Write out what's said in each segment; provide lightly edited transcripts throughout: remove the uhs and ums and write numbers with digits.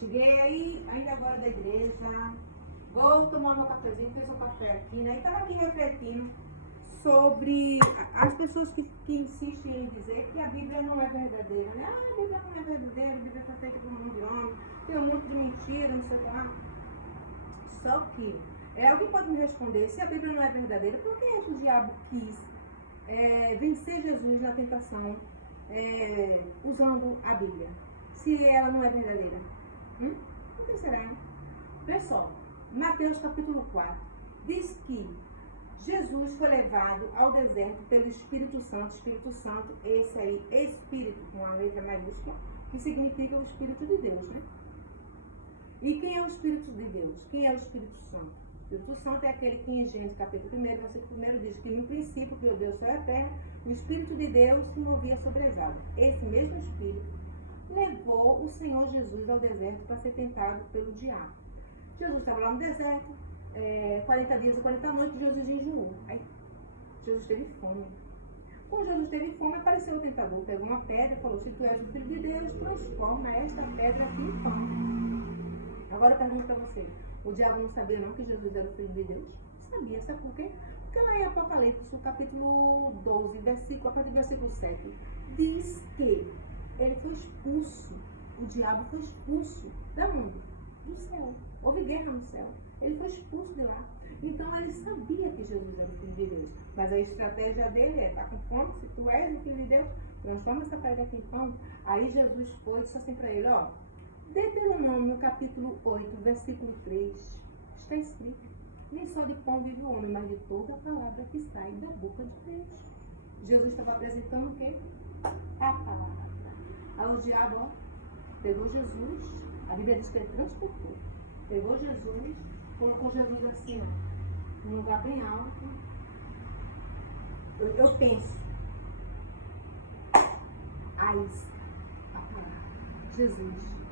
Cheguei aí, ainda agora da igreja, vou tomar meu cafezinho, fiz o café aqui, né? E estava aqui refletindo sobre as pessoas que insistem em dizer que a Bíblia não é verdadeira, né? Ah, a Bíblia não é verdadeira, a Bíblia foi feita por um monte de homem, tem um monte de mentira, não sei o que lá. Só que, alguém pode me responder, se a Bíblia não é verdadeira, por que o diabo quis vencer Jesus na tentação usando a Bíblia? Se ela não é verdadeira. Por que será? Pessoal, Mateus capítulo 4 diz que Jesus foi levado ao deserto pelo Espírito Santo. Espírito Santo, esse aí, Espírito, com a letra maiúscula, que significa o Espírito de Deus, né? E quem é o Espírito de Deus? Quem é o Espírito Santo? O Espírito Santo é aquele que em Gênesis capítulo 1, versículo 1 diz que no princípio criou Deus céu e a terra, o Espírito de Deus se movia sobre as águas. Esse mesmo Espírito levou o Senhor Jesus ao deserto para ser tentado pelo diabo. Jesus estava lá no deserto, 40 dias e 40 noites, Jesus enjoou. Aí Jesus teve fome. Quando Jesus teve fome, apareceu o tentador, pegou uma pedra e falou: se tu és o Filho de Deus, transforma esta pedra aqui em pão. Agora eu pergunto para você, o diabo não sabia não que Jesus era o Filho de Deus? Sabia, sabe por quê? Porque lá em Apocalipse, capítulo 12, a partir do versículo 7, diz que ele foi expulso, o diabo foi expulso da onde? Do céu. Houve guerra no céu. Ele foi expulso de lá. Então ele sabia que Jesus era o Filho de Deus. Mas a estratégia dele tá com fome, se tu és o Filho de Deus, transforma essa pedra aqui em pão. Aí Jesus foi e disse assim para ele, ó, Deuteronômio capítulo 8, versículo 3, está escrito, nem só de pão vive o homem, mas de toda a palavra que sai da boca de Deus. Jesus estava apresentando o quê? A palavra. Aí o diabo, ó, pegou Jesus, a Bíblia diz que ele transportou, pegou Jesus, colocou Jesus assim, ó, num lugar bem alto. Eu penso, a isca, a palavra,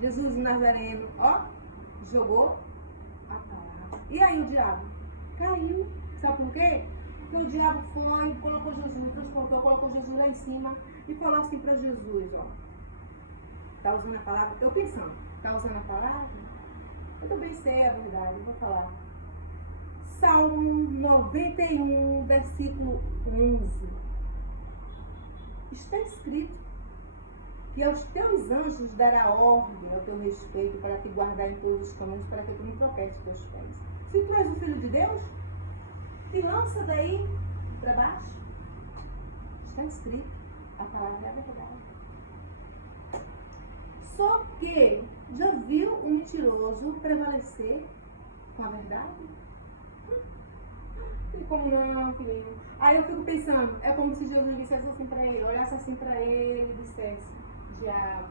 Jesus Nazareno, ó, jogou a palavra. E aí o diabo caiu, sabe por quê? Porque o diabo foi, colocou Jesus, transportou, colocou Jesus lá em cima e falou assim para Jesus, ó, tá usando a palavra? Eu pensando, tá usando a palavra? Eu também sei a verdade, vou falar. Salmo 91, versículo 11. Está escrito que aos teus anjos dará ordem ao teu respeito para te guardar em todos os caminhos, para que tu não tropeces os teus pés. Se tu és o Filho de Deus, te lança daí para baixo. Está escrito, a palavra é a verdade. Só que, já viu um mentiroso prevalecer com a verdade? E como não, filhinho? Aí eu fico pensando, é como se Jesus dissesse assim para ele, olhasse assim para ele e dissesse, diabo,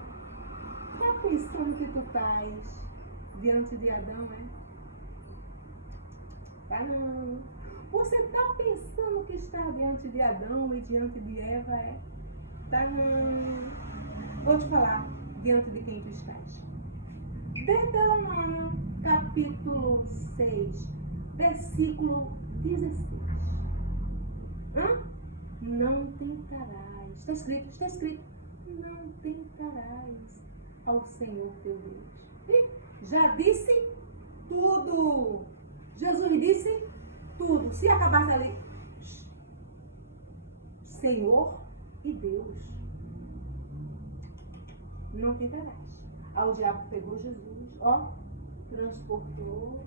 tá pensando que tu estás diante de Adão, é? Tá não. Você tá pensando que está diante de Adão e diante de Eva, é? Tá não. Vou te falar. Diante de quem tu estás. Deuteronômio, capítulo 6, versículo 16. Não tentarás. Está escrito. Não tentarás ao Senhor teu Deus. Já disse tudo. Jesus disse tudo. Se acabasse ali, Senhor e Deus. Não tentarás. Aí o diabo pegou Jesus, ó, transportou,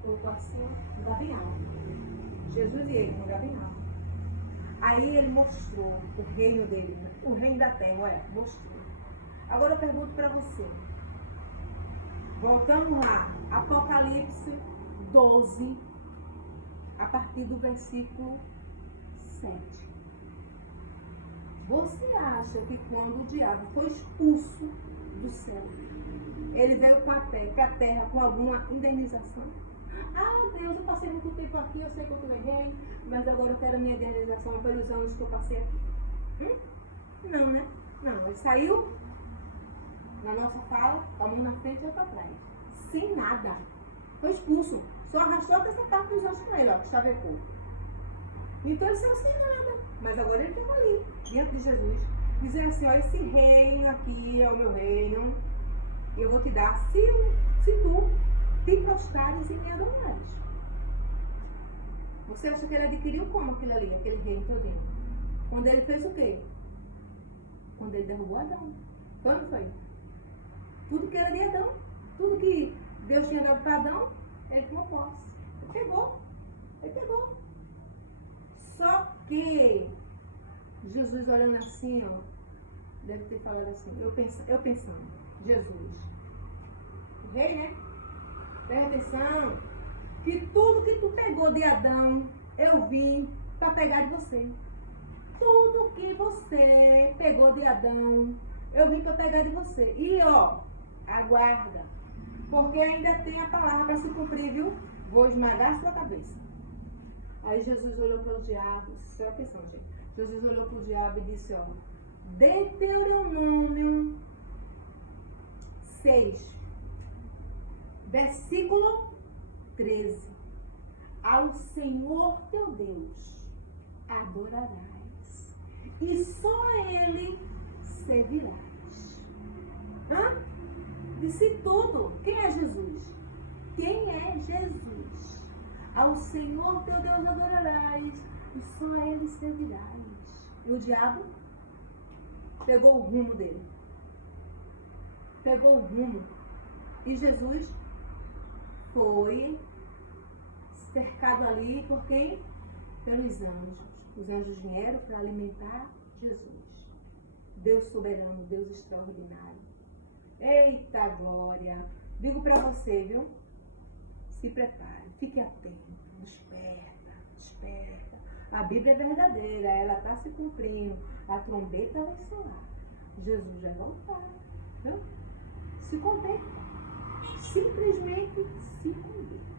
colocou assim, no lugar bem alto. Jesus e ele, no lugar bem alto. Aí ele mostrou o reino dele, o reino da terra, olha, mostrou. Agora eu pergunto para você. Voltamos lá, Apocalipse 12, a partir do versículo 7. Você acha que quando o diabo foi expulso do céu, ele veio para a terra com alguma indenização? Ah, Deus, eu passei muito tempo aqui, eu sei que eu errei, mas agora eu quero a minha indenização pelos anos que eu passei aqui. Não, né? Não, ele saiu na nossa fala, com a mão na frente e outra atrás. Sem nada. Foi expulso. Só arrastou até essa parte dos anos com ele, ó, que chavecou. Então ele saiu sem nada. Mas agora ele estava ali, diante de Jesus, dizendo assim, ó, esse reino aqui é o meu reino, e eu vou te dar se tu te prostrares e me adorares. Você acha que ele adquiriu como aquilo ali, aquele reino todinho? Quando ele fez o quê? Quando ele derrubou Adão. Quando foi? Tudo que era de Adão, tudo que Deus tinha dado para Adão, ele tomou posse. Ele pegou. Só que Jesus olhando assim, ó, deve ter falado assim, eu pensando, Jesus, o rei, né? Presta atenção, que tudo que tu pegou de Adão, eu vim para pegar de você. Tudo que você pegou de Adão, eu vim para pegar de você. E ó, aguarda, porque ainda tem a palavra para se cumprir, viu? Vou esmagar a sua cabeça. Aí Jesus olhou para o diabo, presta atenção, gente. Jesus olhou para o diabo e disse, ó, Deuteronômio 6, versículo 13. Ao Senhor teu Deus adorarás, e só a Ele servirás. Disse tudo. Quem é Jesus? Quem é Jesus? Ao Senhor teu Deus adorarás, e só a Ele servirás. E o diabo pegou o rumo dele. Pegou o rumo. E Jesus foi cercado ali por quem? Pelos anjos. Os anjos vieram para alimentar Jesus. Deus soberano, Deus extraordinário. Eita glória! Digo para você, viu? Se prepare, fique atento, desperta. A Bíblia é verdadeira, ela está se cumprindo. A trombeta vai soar. Jesus vai voltar. Viu? Se converta. Simplesmente se converta.